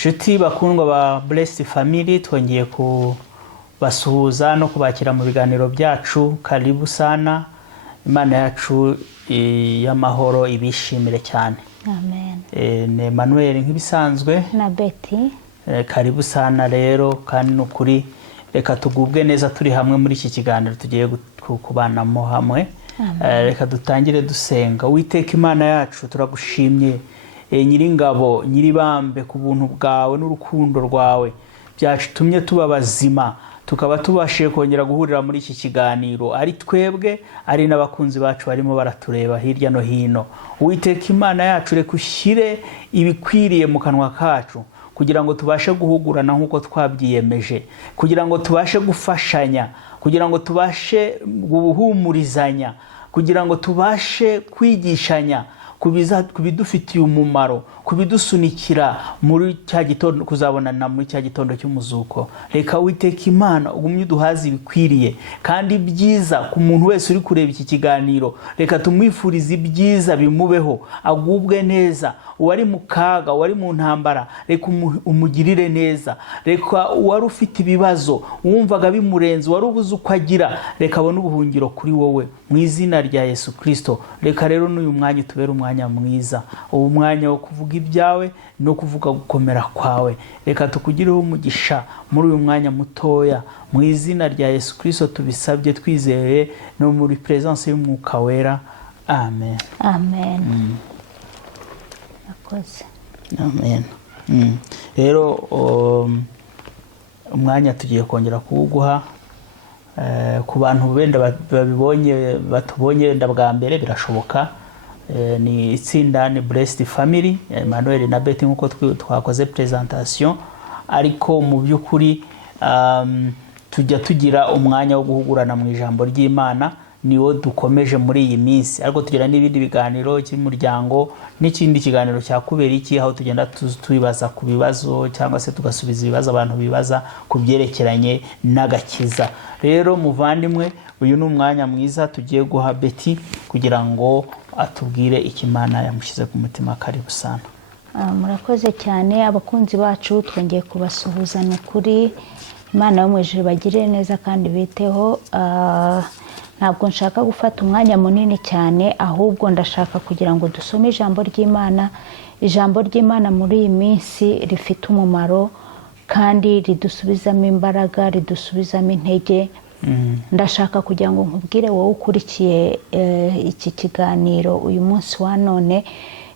Nshuti bakundwa ba Blessed Family, twongeye kubasuhuza no kubakira mu biganiro byacu. Karibu sana. Imana yacu y'amahoro ibishimire cyane. Amen. Ne Emmanuel nk'ibisanzwe Na Betty. Karibu sana rero, kandi nukuri reka tugubwe neza turi hamwe muri iki kiganiro tugiye kubanamo hamwe. Reka dutangire dusenga. Uwiteka Imana yacu turagushimye, Nyiringabo, Nyiribambe, ku buntu bwawe n'urukundo rwawe byatumye tuba bazima, tukaba tubashiye kongera guhurira muri iki kiganiro, ari twebwe ari n'abakunzi bacu barimo baratureba hirya no hino. Uwiteka Imana yacu reka ushyire ibikwiriye mu kanwa kacu kugira ngo tubashe guhugurana nk'uko twabyiyemeje, kugira ngo tubashe gufashanya, kugira ngo tubashe guhumurizanya, kugira ngo tubashe kwigishanya kubidufitiye umumaro, kubidusunikira muri cya gitondo, kuzabonana muri cya gitondo cy'umuzuko. Reka Uwiteka Imana ugumye uduhaze ibikwiriye kandi byiza ku muntu wese uri kureba iki kiganiro. Reka tumwifurize ibyiza bimubeho, agubwe neza. Uwari mu kaga, uwari mu ntambara, reka umugirire neza. Reka uwari ufite ibibazo, wumvaga bimurenze, wari ubuze uko agira, reka abone ubuhungiro kuri wowe mu izina rya Yesu Kristo. Reka rero n'uyu mwanya utubere umwanya mwiza, uwo mwanya wo kuvuga ibyawe no kuvuga gukomera kwawe. Reka tukugireho umugisha muri uyu mwanya mutoya, mu izina rya Yesu Kristo tubisabye twizeye no muri presence y'Umwuka Wera. Amen. Amen. Amen. Rero umwanya tugiye kongera kuwuguha ku bantu benda babibonye batubonye ndabwa mbere birashoboka. Ni itsinda, ni Blessed Family, Emmanuel na Betty nkuko twakoze presentation, ariko mu by'ukuri tujya tugira umwanya wo guhugurana mu ijambo ry'Imana, niwo dukomeje muri iyi minsi. Ariko tugira n'ibindi biganiro cy'umuryango n'ikindi kiganiro cya kubera iki, aho tugenda tubibaza ku bibazo cyangwa se tugasubiza ibibazo abantu bibaza ku byerekeranye n'agakiza. Rero muvandimwe, uyu ni umwanya mwiza tugiye guha Betty kugira ngo atubwire ikimana yamushyize ku mutima. Karibu sana. Murakoze cyane abakunzi bacu, twongeye kubasuhuza n'ukuri. Imana yo mu ijuru bagire neza kandi biteho. Ntabwo nshaka gufata umwanya munini cyane, ahubwo ndashaka kugira ngo dusome ijambo ry'Imana. Ijambo ry'Imana muri iyi minsi rifite umumaro kandi ridusubizamo imbaraga, ridusubizamo intege. Ndashaka kugira ngo nkubwire wowe ukurikiye iki kiganiro uyu munsi wa none,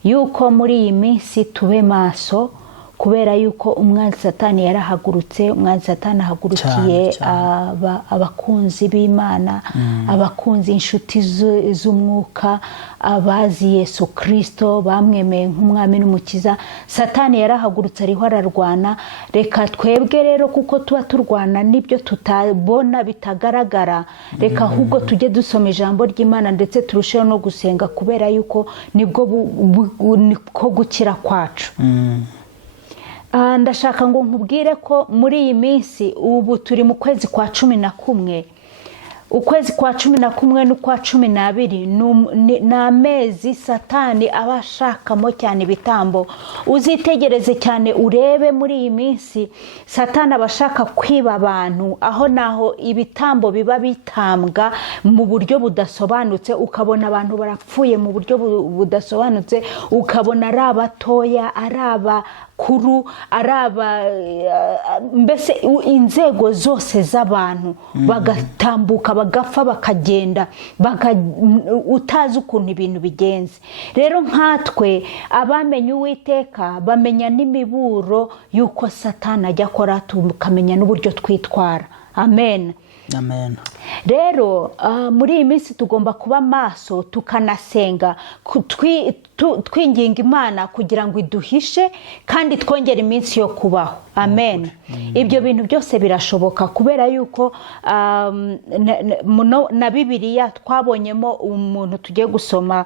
yuko muri iyi minsi tube maso, kubera yuko umwanzi Satani yarahagurutse. Umwanzi Satani ahagurukiye abakunzi b'Imana, abakunzi inshuti z'umwuka, abazi Yesu Kristo, bamwemeye nk'umwami n'umukiza. Satani yarahagurutse ariho ararwana. Reka twebwe rero, kuko tuba turwana n'ibyo tutabona bitagaragara, reka ahubwo tujye dusoma ijambo ry'Imana ndetse turusheho no gusenga, kubera yuko nibwo niko gukira kwacu. Ndashaka ngo nkubwire ko muri iyi minsi ubu turi mu kwezi kwa 11. Ukwezi kwa 11 n'ukwa 12 ni amezi Satani aba ashakamo cyane ibitambo. Uzitegereze cyane urebe muri iyi minsi Satani aba ashaka kwiba abantu, aho naho ibitambo biba bitambwa mu buryo budasobanutse, ukabona abantu barapfuye mu buryo budasobanutse, ukabona ari abatoya, ari abakuru, araba mbese inzego zose z'abantu bagatambuka, bagapfa, bakagenda, utazi ukuntu ibintu bigenze. Rero nkatwe abamenye Uwiteka bamenya n'imiburo yuko Satani ajya akora, tukamenya n'uburyo twitwara. Amen. Amen. Rero muri iyi minsi tugomba kuba maso, tukanasenga, twinginga Imana kugira ngo iduhishe kandi twongere iminsi yo kubaho. Amen. Ibyo bintu byose birashoboka, kubera yuko na Bibiliya twabonyemo umuntu tugiye gusoma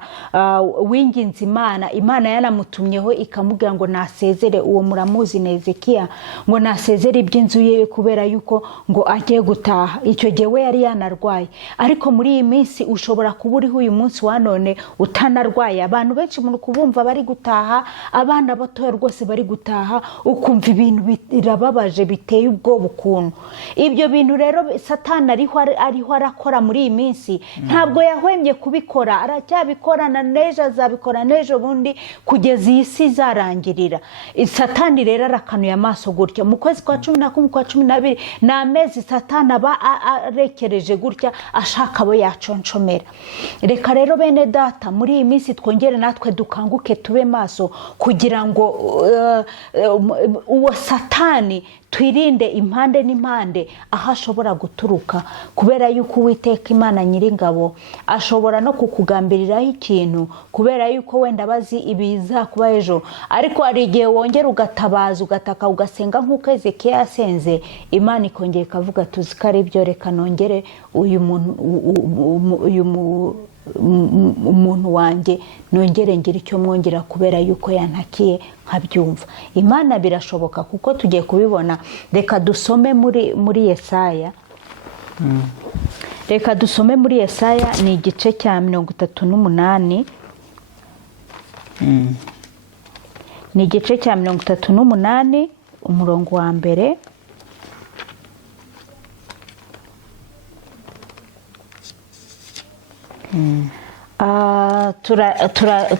winginze Imana. Imana yanamutumyeho ikamubwira ngo nasezere, uwo muramuzi na Hezekiya, ngo nasezere iby'inzu ye kubera yuko ngo agiye gutaha. Icyo gihe we yari yanarwaye. Ariko muri iyi minsi ushobora kuba uriho uyu munsi wa none utanarwaye. Abantu benshi benshi muri kubumva bari gutaha, abana batoya rwose bari gutaha, ukumva ibintu birababaje biteye ubwoba ukuntu. Ibyo bintu rero Satani ariho arakora muri iyi minsi, ntabwo yahwemye kubikora, aracyabikorana, n'ejo azabikora, n'ejo bundi kugeza iyi si izarangirira. Satani rero arakanuye amaso gutya. Mu kwezi kwa 11, kwa 12 ni amezi Satani aba arekereje gutya ashaka abo yaconshomera. Reka rero bene data, muri iyi minsi twongere natwe dukanguke, tube maso kugira ngo uwo Satani twirinde impande n'impande aho ashobora guturuka, kubera yuko Uwiteka Imana Nyiringabo ashobora no kukugambiriraho ikintu, kubera yuko wenda bazi ibizakuba ejo. Ariko hari igihe wongera ugatabaza, ugataka, ugasenga nk'uko Ezekiya yasenze, Imana ikongera ikavuga tuzi ko ari byo, reka nongere umuntu wanjye nongere ngira icyo mwongera, kubera yuko yantakiye nkabyumva. Imana birashoboka kuko tugiye kubibona. Reka dusome muri Yesaya. Reka dusome muri Yesaya, ni igice cya 38. Ni igice cya 38 umurongo wa mbere.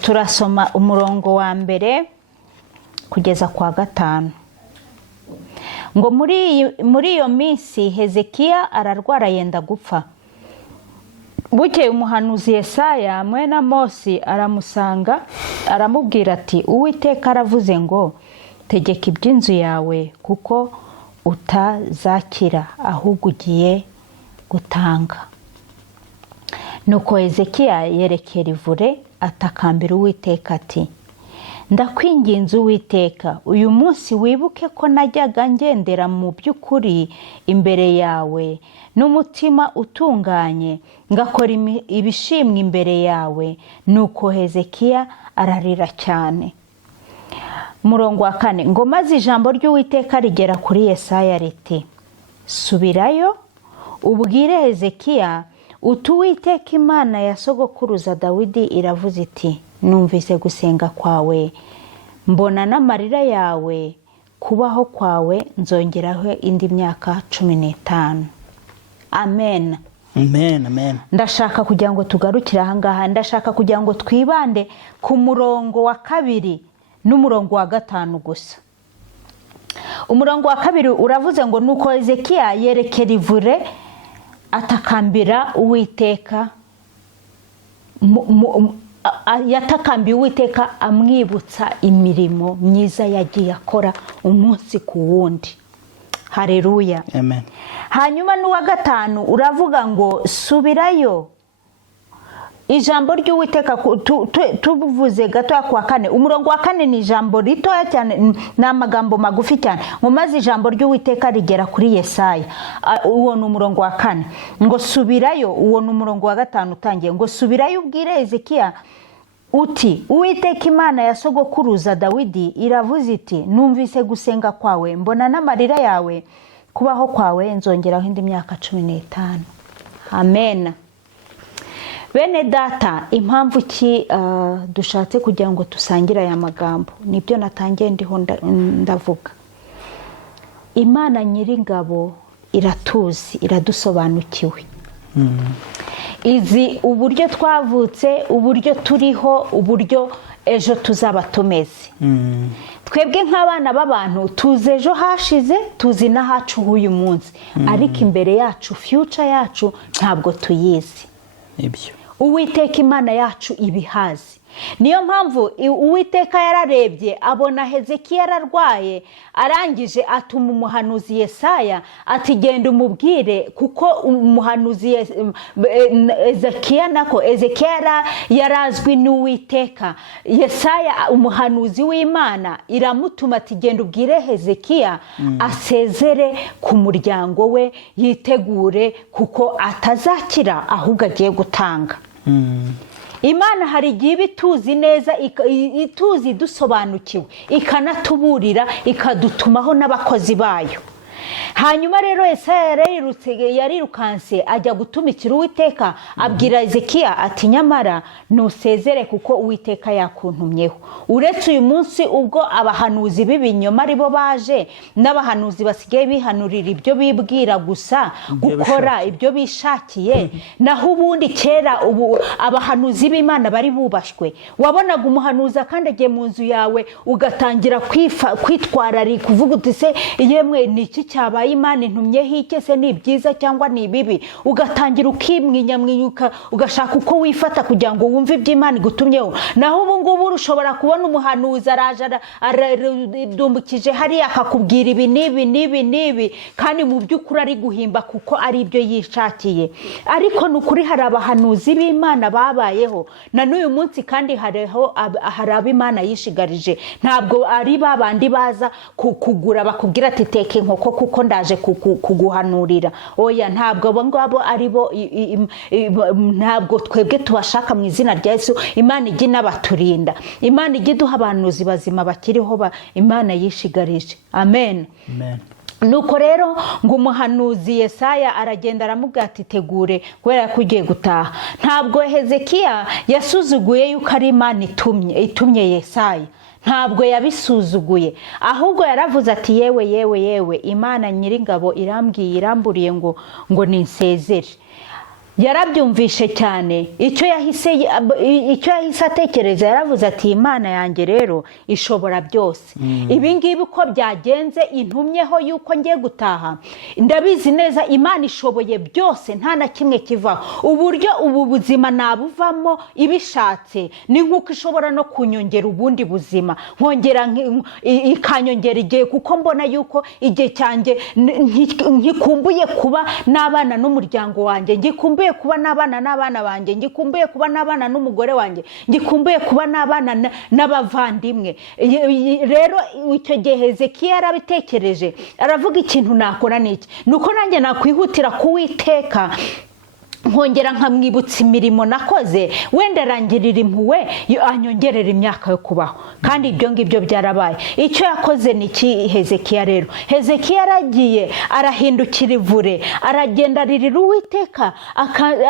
Turasoma umurongo wa mbere kugeza kwa 5. Ngo muri iyo minsi Hezekiya ararwara yenda gupfa. Bukeye umuhanuzi Yesaya mwene Amosi aramusanga, aramubwira ati Uwiteka aravuze ngo tegeka iby'inzu yawe kuko utazakira, ahubwo ugiye gutanga. Nuko Hezekiya yerekera ivure atakambira Uwiteka ati ndakwinginze Uwiteka, uyu munsi wibuke ko najyaga ngendera mu by'ukuri imbere yawe n'umutima utunganye, ngakora ibishimwa imbere yawe. Nuko Hezekiya ararira cyane. Umurongo wa 4. Ngo maze ijambo ry'Uwiteka rigera kuri Yesaya riti subirayo ubwire Hezekiya uti Uwiteka Imana ya sogokuruza Dawidi iravuze iti numvise gusenga kwawe, mbona n'amarira yawe, kubaho kwawe nzongeraho indi myaka 15. Amen. Amen, amen. Ndashaka kugira ngo tugarukire aha ngaha, ndashaka kugira ngo twibande ku murongo wa 2 n'umurongo wa 5 gusa. Umurongo wa 2 uravuze ngo nuko Hezekiya yerekera ivure atakambira Uwiteka, yatakambiye Uwiteka amwibutsa imirimo myiza yagiye akora umunsi ku wundi. Haleluya. Amen. Hanyuma n'uwa 5 uravuga ngo subirayo. Ijambo ry'Uwiteka tuvuze gato kwa 4. Umurongo wa 4 ni ijambo ritoya cyane, n'amagambo magufi cyane. Ngo maze ijambo ry'Uwiteka rigera kuri Yesaya. Uwo ni umurongo wa 4. Ngo subirayo, uwo ni umurongo wa 5 utangiye. Ngo subirayo ubwire Hezekiya uti Uwiteka Imana ya sogokuruza Dawidi iravuze iti numvise gusenga kwawe, mbona n'amarira yawe, kubaho kwawe nzongeraho indi myaka 15. Amen. Bene data, impamvu ki dushatse kugira ngo tusangire aya magambo nibyo natangiye ndiho ndavuga. Imana Nyiringabo iratuzi, iradusobanukiwe. Izi uburyo twavutse, uburyo turiho, uburyo ejo tuzaba tumeze. Twebwe nk'abana b'abantu tuzi ejo hashize, tuzi n'ahacu uyu munsi, ariko imbere yacu, future yacu ntabwo tuyizi. Ibyo Uwiteka Imana yacu ibihazi. Niyo mpamvu Uwiteka yararebye abona Hezekiya yararwaye, arangije atuma umuhanuzi Yesaya ati genda umubwire, kuko umuhanuzi Ezekiya yarazwi n'Uwiteka. Yesaya umuhanuzi w'Imana iramutuma ati genda ubwire Hezekiya asezere ku muryango we, yitegure kuko atazakira ahubwo agiye gutanga. Imana hari igihe ibituzi neza, ituzi dusobanukiwe, ikanatuburira, ikadutumaho n'abakozi bayo. hanyuma rero Yesaya yarirukanse ajya gutumikira Uwiteka, abwira Hezekiya ati nyamara nusezere kuko Uwiteka yakuntumyeho. Uretse uyu munsi ubwo abahanuzi b'ibinyoma aribo baje, n'abahanuzi basigaye bihanurira ibyo bibwira gusa, gukora ibyo bishakiye, naho ubundi kera abahanuzi b'Imana bari bubashwe. Wabonaga umuhanuzi akandagiye mu nzu yawe ugatangira kwitwararika kuvuga uti se yemwe ni iki cyabaye, Imana intumyeho iki, se ni byiza cyangwa ni bibi, ugatangira ukimwinyamwinyuka ugashaka uko wifata kugira ngo wumve ibyo Imana igutumyeho. Naho ubu ngubu ushobora kubona umuhanuzi araje aradumbukije hariya akakubwira ibi n'ibi kandi mu by'ukuri ari guhimba kuko ari ibyo yishakiye. Ariko ni ukuri hari abahanuzi b'Imana babayeho na n'uyu munsi, kandi hari abo Imana yishigarije. Ntabwo ari babandi baza kugura bakubwira ati teka inkoko kuko ndaje kuguhanurira. Oya, ntabwo abo ngabo ari bo, ntabwo twebwe tubashaka mu izina rya Yesu. Imana ijya inabaturinda, Imana ijya iduha abahanuzi bazima bakiriho Imana yishigarije. Amen. Nuko rero ngo umuhanuzi Yesaya aragenda aramubwira ati tegure kubera ko ugiye gutaha. Ntabwo Hezekiya yasuzuguye yuko ari Imana itumye Yesaya, ntabwo yabisuzuguye, ahubwo yaravuze ati yewe Imana Nyiringabo iramburiye ngo ninsezere. Yarabyumvishe cyane, icyo yahise atekereza, yaravuze ati Imana yanjye rero ishobora byose. Ibi ngibi uko byagenze intumyeho yuko ngiye gutaha, ndabizi neza Imana ishoboye byose, nta na kimwe kivaho. Uburyo ubu buzima nabuvamo ibishatse, ni nk'uko ishobora no kunyongera ubundi buzima, nkongera ikanyongera igihe, kuko mbona yuko igihe cyanjye ngikumbuye kuba n'abana n'umuryango wanjye, ngikumbuye kuba n'abana banjye, ngikumbuye kuba n'abana n'umugore wanjye, ngikumbuye kuba n'abana n'abavandimwe. Rero icyo gihe Hezekiya yarabitekereje, aravuga ikintu nakora niki, nuko nanjye nakwihutira kuwiteka nkongera nkamwibutsa imirimo nakoze, wenda arangirira impuhwe anyongerera imyaka yo kubaho. Kandi ibyo ngibyo byarabaye. Icyo yakoze ni iki Hezekiya rero? Hezekiya aragiye arahindukira ivure, aragenda aririra Uwiteka,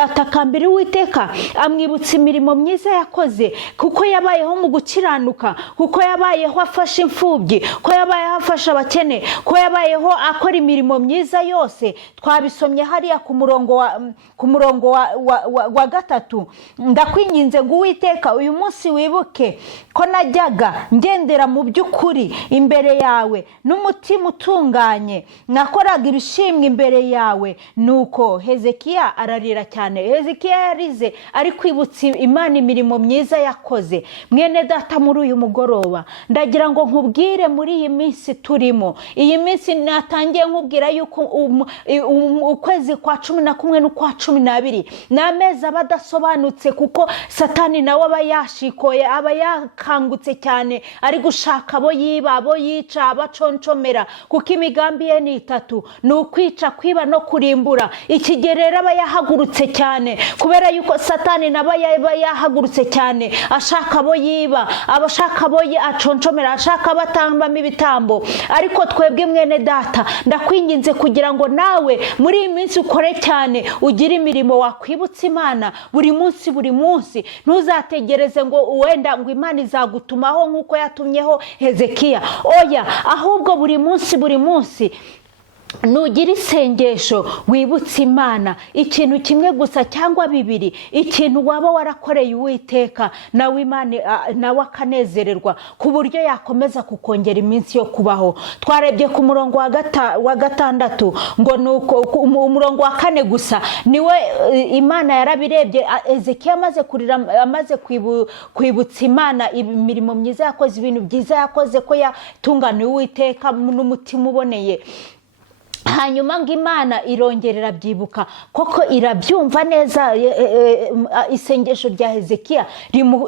atakambira Uwiteka, amwibutsa imirimo myiza yakoze, kuko yabayeho mu gukiranuka, kuko yabayeho afasha imfubyi, ko yabayeho afasha abakene, ko yabayeho akora imirimo myiza yose. Twabisomye hariya ku murongo wa 3. Ndakwinginze ngo Uwiteka uyu munsi wibuke ko najyaga ngendera mu by'ukuri imbere yawe n'umutima utunganye, nakoraga ibishimwa imbere yawe. Nuko Hezekiya ararira cyane. Hezekiya yarize ari kwibutsa Imana imirimo myiza yakoze. Mwene data, muri uyu mugoroba ndagira ngo nkubwire, muri iyi minsi turimo, iyi minsi natangiye nkubwira yuko ukwezi kwa 11 n'ukwa 12 n'amezi abadasobanutse, kuko Satani nawe aba yashikoye, aba yakangutse cyane, ari gushaka abo yiba, abo yica, abaconcomera, kuko imigambi ye ni 3: ni ukwica, kwiba no kurimbura. Iki gihe rero aba yahagurutse cyane, kubera yuko Satani nawe aba yahagurutse cyane, ashaka abo yiba, abashaka abo aconcomera, ashaka abatambamo ibitambo. Ariko twebwe mwene data, ndakwinginze kugira ngo nawe muri iyi minsi ukore cyane, ugire imirimo wakwibutsa Imana buri munsi. Ntuzategereze ngo wenda ngo Imana izagutumaho nk'uko yatumyeho Hezekiya. Oya, ahubwo buri munsi nugira isengesho wibutsa Imana ikintu kimwe gusa cyangwa bibiri, ikintu waba warakoreye Uwiteka, nawe Imana nawe akanezererwa ku buryo yakomeza kukongera iminsi yo kubaho. Twarebye ku murongo wa 6 ngo nuko umurongo wa 4 gusa niwe Imana yarabirebye. Hezekiya amaze kurira, amaze kwibutsa Imana imirimo myiza yakoze, ibintu byiza yakoze, ko yatunganiye Uwiteka n'umutima uboneye. Hanyuma ngo Imana irongerera byibuka, koko irabyumva neza. Isengesho rya Hezekiya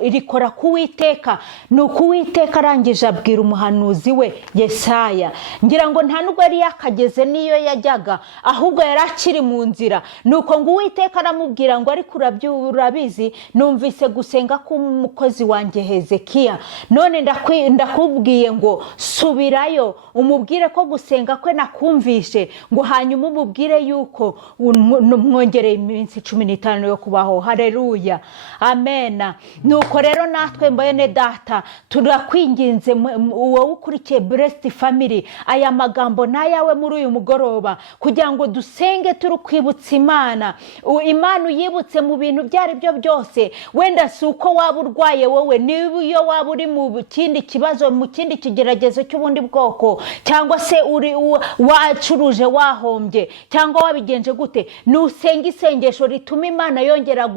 rikora ku Uwiteka. Nuko Uwiteka arangije abwira umuhanuzi we Yesaya, ngira ngo nta nubwo yari yakageze niyo yajyaga, ahubwo yari akiri mu nzira. Nuko ngo Uwiteka aramubwira ngo ariko urabizi, numvise gusenga k'umukozi wanjye Hezekiya, none ndakubwiye ngo subirayo umubwire ko gusenga kwe nakumvishe, ngo hanyuma umubwire yuko mwongereye iminsi 15 yo kubaho. Haleluya, amena. Nuko rero natwe mbene data turakwinginze wowe ukurikiye Blessed Family, aya magambo nayawe muri uyu mugoroba, kugira ngo dusenge turi kwibutsa Imana. Imana uyibutse mu bintu byari byo byose. Wenda si uko waba urwaye wowe, niba iyo waba uri mu kindi kibazo, mu kindi kigeragezo cy'ubundi bwoko, cyangwa se uri wacuruje wahombye, cyangwa wabigenje gute, nusenga isengesho rituma Imana yongera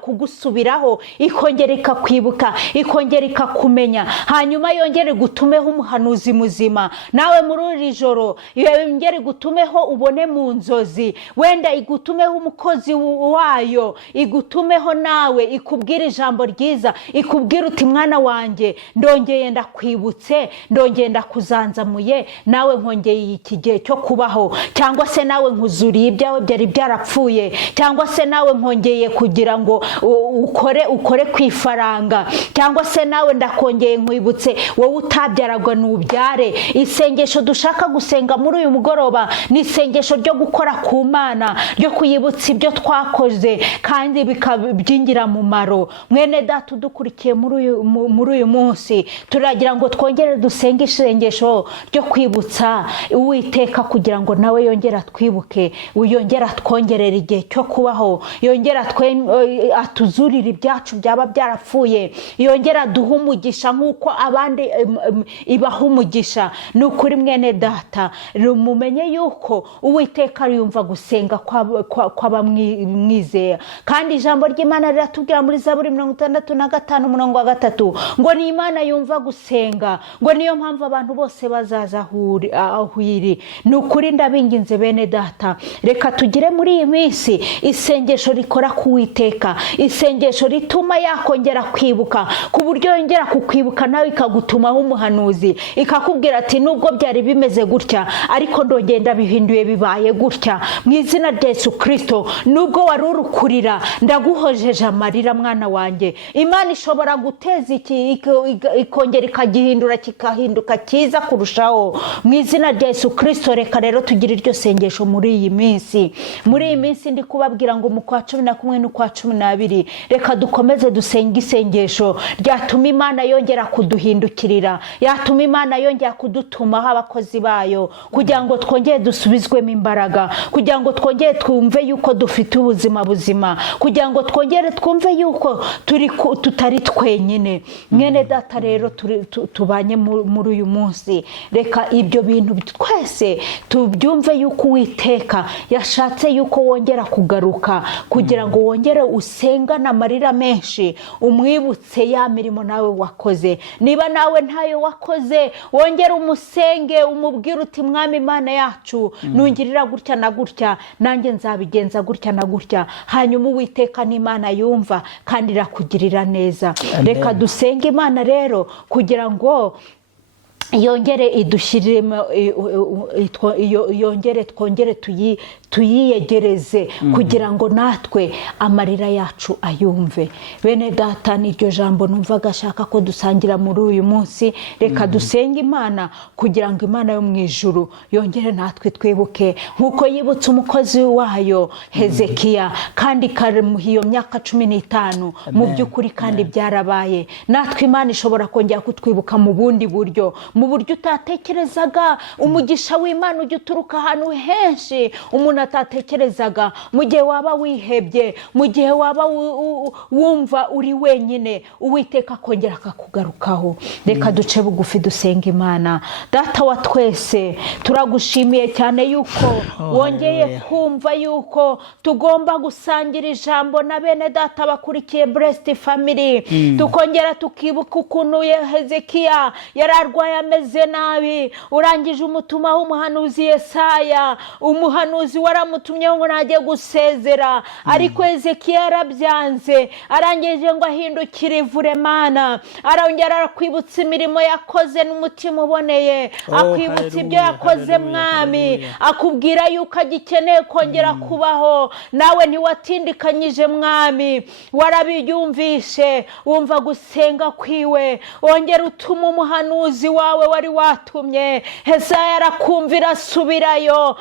kugusubiraho, ikongera ikakwibuka, ikongera ikakumenya, hanyuma yongere gutumeho umuhanuzi muzima. Nawe muri iri joro yongere gutumeho ubone mu nzozi, wenda igutumeho umukozi wayo, igutumeho nawe ikubwira ijambo ryiza, ikubwira uti mwana wanjye ndongeye ndakwibutse, ndongeye ndakuzanzamuye, nawe nkongeye iki gihe cyo kubaho, cyangwa se nawe nkuzuriye ibyawe byari byarapfuye, cyangwa se nawe nkongeye kugira ngo ukore kwifaranga, cyangwa se nawe ndakongeye nkwibutse wowe utabyaragwa nubyare. Isengesho dushaka gusenga muri uyu mugoroba ni isengesho ryo gukora ku Mana, ryo kuyibutsa ibyo twakoze kandi bikabyingira mumaro. Mwene data udukurikiye muri uyu munsi, turagira ngo twongere dusenge isengesho ryo kwibutsa Uwiteka kugira ngo nawe yongera twibuke, yongera twongerera igihe cyo kubaho, yongera atuzurira ibyacu byaba byarapfuye, yongera duha umugisha nk'uko abandi ibaha umugisha. Ni ukuri mwene data, mumenye yuko Uwiteka yumva gusenga kw'abamwizera, kandi ijambo ry'Imana riratubwira muri Zaburi 65:3 ngo ni Imana yumva gusenga, ngo niyo mpamvu abantu bose bazaza aho iri. Ni ukuri ndabinginze bene data, reka tugire muri iyi minsi isengesho rikora ku Uwiteka, isengesho rituma yakongera kwibuka, ku buryo yongera kukwibuka nawe ikagutumaho umuhanuzi, ikakubwira ati nubwo byari bimeze gutya ariko ndongeye ndabihinduye bibaye gutya mu izina rya Yesu Kristo. Nubwo wari urukurira ndaguhojeje amarira mwana wanjye. Imana ishobora guteza ikongera ikagihindura kikahinduka cyiza kurushaho mu izina rya Yesu Kristo. Reka rero tugire iryo sengesho muri iyi minsi. Muri iyi minsi ndi kubabwira ngo mu kwa 11 n'ukwa 12 reka dukomeze dusenge isengesho ryatuma Imana yongera kuduhindukirira, yatuma Imana yongera kudutumaho abakozi bayo, kugira ngo twongere dusubizwemo imbaraga, kugira ngo twongere twumve yuko dufite ubuzima buzima, kugira ngo twongere twumve yuko tutari twenyine. Mwene data rero tubanye muri uyu munsi, reka ibyo bintu twese tubyumve yuko Uwiteka yashatse yuko wongera kugaruka, kugira ngo wongere usengana amarira menshi, umwibutse ya mirimo nawe wakoze. Niba nawe ntayo wakoze, wongere umusenge, umubwire uti mwami Imana yacu nungirira gutya na gutya, nanjye nzabigenza gutya na gutya. Hanyuma Uwiteka ni Imana yumva kandi irakugirira neza. Reka dusenge Imana rero kugira ngo yongere idushyiremo, yongere twongere tuyiyegereze, kugira ngo natwe amarira yacu ayumve. Bene data, niryo jambo numvaga ashaka ko dusangira muri uyu munsi. Reka dusenge Imana kugira ngo Imana yo mu ijuru yongere natwe twibuke nkuko yibutse umukozi wayo Hezekiya, kandi karamuha iyo myaka 15 mu by'ukuri, kandi byarabaye. Natwe Imana ishobora kongera kutwibuka mu bundi buryo, mu buryo utatekerezaga. Umugisha w'Imana ujya uturuka ahantu henshi umuntu atatekerezaga. Mu gihe waba wihebye, mu gihe waba wumva uri wenyine, Uwiteka kongera akakugarukaho. Reka duce bugufi dusenga Imana. Data wa twese, turagushimiye cyane yuko wongeye kumva yuko tugomba gusangira ijambo na bene data bakurikiye Blessed Family. Tukongera tukibuka ukuntu Hezekiya yararwaye ameze nabi, urangije umutumaho umuhanuzi Yesaya. Umuhanuzi waramutumyeho ngo najye gusezera, ariko Hezekiya yarabyanze. Arangije ngo ahindukire ivure Mana, arongera arakwibutsa imirimo yakoze n'umutima uboneye, akwibutsa ibyo yakoze mwami, akubwira yuko agikeneye kongera kubaho. Nawe ntiwatindikanyije mwami, warabiyumvishe, wumva gusenga kwiwe. Ongera utuma umuhanuzi wawe wawe wari watumye. Yesaya arakumvira asubirayo,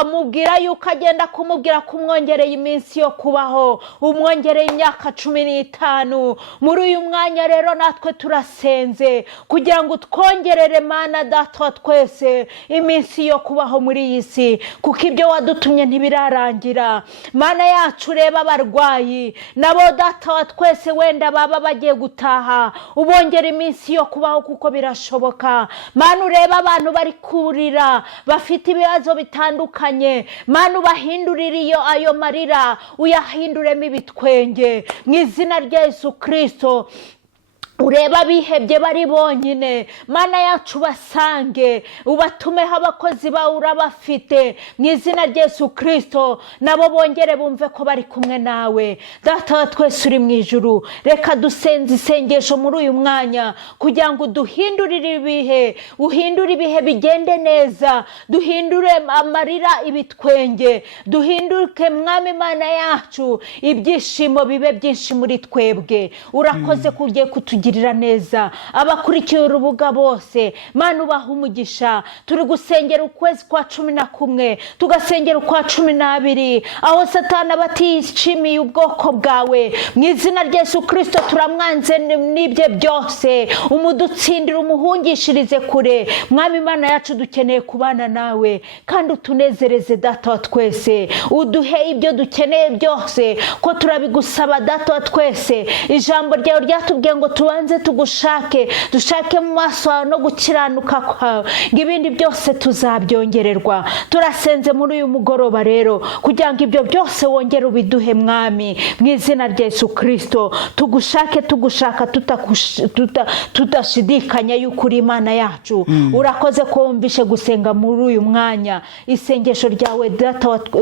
amubwira yuko agenda kumubwira kumwongereye iminsi yo kubaho, umwongereye imyaka 15. Muri uyu mwanya rero natwe turasenze kugira ngo twongerere Mana Data wa twese iminsi yo kubaho muri iyi si, kuko ibyo wadutumye ntibirarangira. Mana yacu, reba abarwayi nabo Data wa twese wenda baba bagiye gutaha, ubongera iminsi yo kubaho kuko birashoboka. Mana ureba abantu bari kurira bafite ibibazo bitandukanye, Mana ubahindurire ayo marira uyahinduremo ibitwenge mu izina rya Yesu Kristo. Ureba bihebye bari bonyine, Mana yacu basange, ubatumeho abakozi bawe urabafite mu izina rya Yesu Kristo, nabo bongere bumve ko bari kumwe nawe. Data wa twese uri mu ijuru, reka dusenze isengesho muri uyu mwanya kugira ngo duhindurire ibihe, uhindure ibihe bigende neza, duhindure amarira ibitwenge, duhinduke Mwami Mana yacu, ibyishimo bibe byinshi muri twebwe. Urakoze kugiye kutugirira neza. Abakurikiye urubuga bose, Mana ubaha umugisha. Turi gusengera ukwezi kwa 11, tugasengera ukwa 12, aho Satani batishimiye ubwoko bwawe. Mu izina rya Yesu Kristo turamwanze n'ibye byose, umudutsindira umuhungishirize kure. Mwami Mana yacu, dukeneye kubana nawe kandi utunezereze Data wa twese, uduhe ibyo dukeneye byose, ko turabigusaba Data wa twese. Ijambo ryawe ryatubwiye ngo tubanze tugushake, dushake mu maso yawe no gukiranuka kwawe, ngo ibindi byose tuzabyongererwa. Turasenze muri uyu mugoroba rero kugira ngo ibyo byose wongere ubiduhe Mwami, mu izina rya Yesu Kristo. Tugushake tugushaka tudashidikanya yuko uri Imana yacu. Urakoze ko wumvishe gusenga muri uyu mwanya. Isengesho ryawe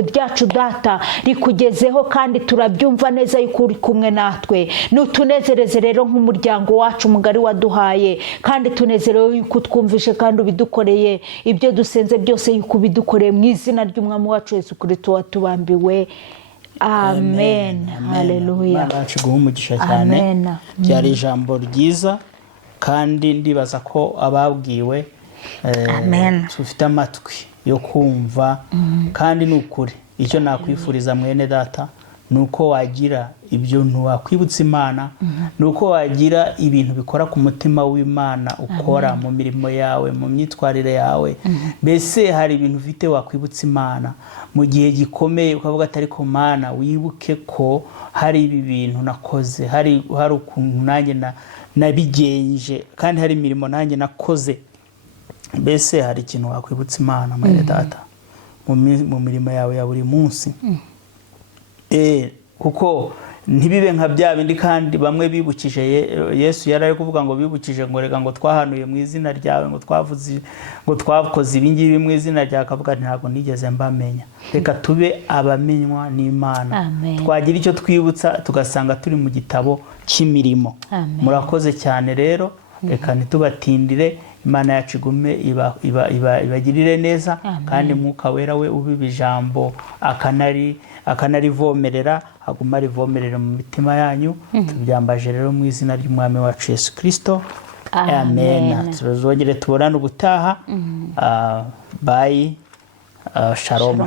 ryacu Data rikugezeho kandi turabyumva neza yuko uri kumwe natwe. Nutunezereze rero nk'umuryango wacu mugari waduhaye, kandi tunezerewe yuko twumvishe kandi ubidukoreye ibyo dusenze byose, yuko ubidukoreye mu izina ry'Umwami wacu Yesu Kristo watubambiwe. Amen. Haleluya. Imana yacu iguhe umugisha cyane. Byari ijambo ryiza kandi ndibaza ko ababwiwe tufite amatwi yo kumva, kandi n'ukuri icyo nakwifuriza mwene data nuko wagira ibyo ntiwakwibutsa Imana, nuko wagira ibintu bikora ku mutima w'Imana ukora mu mirimo yawe, mu myitwarire yawe. Mbese hari ibintu ufite wakwibutsa Imana mu gihe gikomeye, ukavuga atari ko Mana wibuke ko hari ibi bintu nakoze, hari ukuntu nanjye nabigenje, kandi hari imirimo nanjye nakoze. Mbese hari ikintu wakwibutsa Imana mwene data mu mirimo yawe ya buri munsi. Kuko ntibibe nka bya bindi kandi bamwe bibukije Yesu yari ari kuvuga ngo bibukije ngo rega ngo twahanuye mu izina ryawe, ngo twavuze ngo twakoze ibingibi mu izina ryawe, akavuga ntabwo nigeze mbamenya. Reka tube abamenywa n'Imana, twagira icyo twibutsa tugasanga turi mu gitabo cy'imirimo. Murakoze cyane rero, reka ntitubatindire. Imana yacu igume ibagirire neza, kandi Mwuka Wera we ubiba ijambo akanarivomerera, aguma rivomerera mu mitima yanyu. Tubyambaje rero mu izina ry'Umwami wacu Yesu Kristo. Amen. Tuzongere tubonane ubutaha. Bye. Shalom.